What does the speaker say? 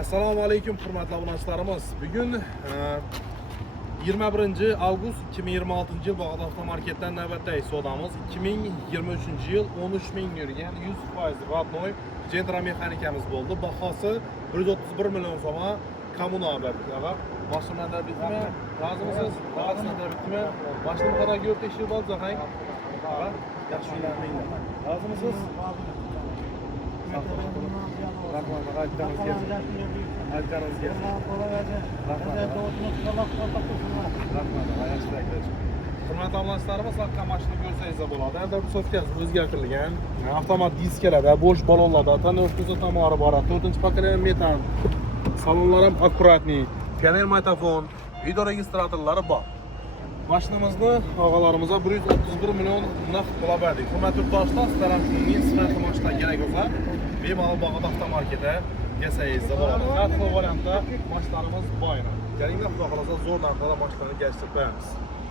Assalomu alaykum hurmatli obunachilarimiz. Bugun 21 avgust 2026 yil Bag'dod avtomarketdan navbatdagi savdomiz 2023 yil 13 ming yurgan 100% rodnoy Gentra mexanikamiz bo'ldi. Bahosi 131 million so'm. Kommunal mashinalar bitmi? Rozimisiz? Mashinalar bitmi? Mashina qadar ko'p tekshirib oldi zahang. Yaxshi o'ylanmanglar. Rozimisiz? Rahmat, aytganingizga. Aytganingizga. Hurmatli obunachilarimiz, haqiqiy mashina ko'rsangiz bo'ladi. Endi bu sotkasi o'zgartirilgan. Avtomat diskalarda, bo'sh balonlarda, tanoshka tomori bor, 4-pokoleniya metan. Salonlar ham akkuratniy. Panel magnitofon, video registratorlari bor. Mashinamizni og'alarimizga 131 million naqd pul berdik. Hurmatli yurtdoshlar, sizlar ham shuningdek sifatli mashina kerak bo'lsa, bemalol Bag'dod avtomarketida kelsangiz bo'ladi. Har xil variantda mashinalarimiz bor. Kelinglar, xudo xolasa zo'r narxda mashinani kelishtirib qo'yamiz.